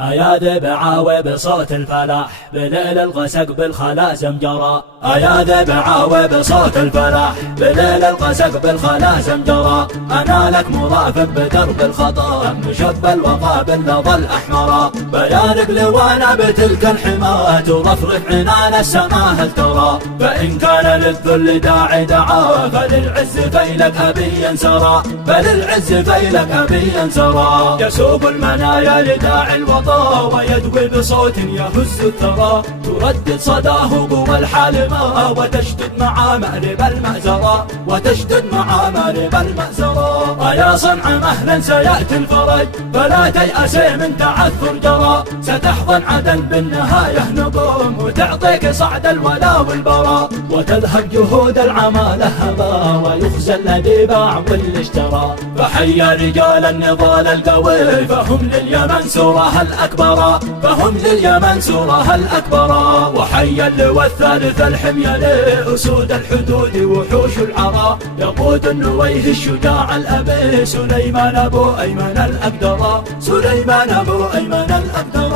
أياد بعاوي بصوت الفلاح بليل الغسق بالخلازم جرى. أياد بعاوي بصوت الفلاح بليل الغسق بالخلازم جرى. أنا لك مرافق بدرب الخطا مشب الوفا باللظى الأحمرا. بيارق لوانا بتلك الحماة ورفرف عنان السما هل ترى. فإن كان للذل داعي دعا فللعز فيلك أبي ينسرى. فللعز فيلك أبي ينسرى. يسوق المنايا لداعي الوطن ويدوي بصوت يهز الثرى. تردد صداه قوى الحالمة وتشدد مع مأرب المأزرة. وتشدد مع مأرب المأزرة. يا صنع مهلا سيأتي الفرج فلا تيأسي من تعثر جرى. ستحضن عدن بالنهاية نقوم وتعطيك صعد الولا والبراء. وتذهب جهود العمالة هبا ويخزى الذي باع واللي اشترى. فحيا رجال النضال القوي فهم لليمن سورها الأكبر. فهم لليمن سورها الأكبر. وحيا اللواء الثالث الحمية لأسود الحدود وحوش العرى. يقود النويه الشجاع الأبي سليمان أبو أيمن الأقدر. سليمان أبو أيمن الأقدر.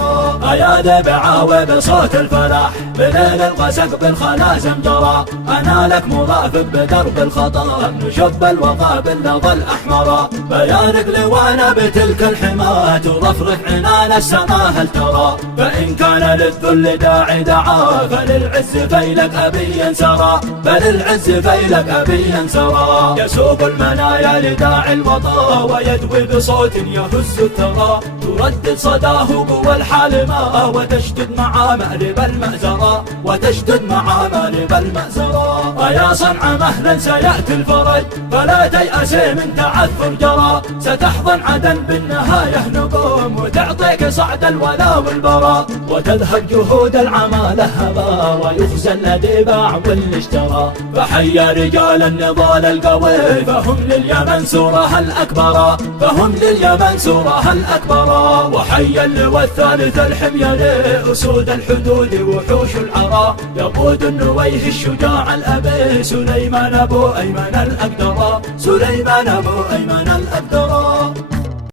أياد بعاوي بصوت الفلاح بليل الغسق بالخلازم جرى. أنا لك مرافق بدرب الخطا نشب الوفا باللظى الأحمرا. بيارق لوانا بتلك الحماة ورفرف عنان السما هل ترى. فإن كان للذل داعي دعا فللعز فيلك أبي ينسرى. فللعز فيلك أبي ينسرى. يسوق المنايا لداعي الوطا ويدوي بصوت يهز الثرى. تردد صداه قوى الحالمة وتشدد مع مأرب المأزرة. وتشدد مع مأرب المأزرة. يا صنع مهلا سيأتي الفرج فلا تيأسي من تعثر جرى. ستحضن عدن بالنهاية نقوم وتعطيك صعد الولا والبراء. وتذهب جهود العمالة هبا ويخزى الذي باع واللي اشترى. فحيا رجال النضال القوي فهم لليمن سورها الأكبر. فهم لليمن سورها الأكبر. وحيا اللواء الثالث الحمية لأسود الحدود وحوش العرى. يقود النويه الشجاع الأبي سليمان أبو أيمن الأقدر. سليمان أبو أيمن الأقدر.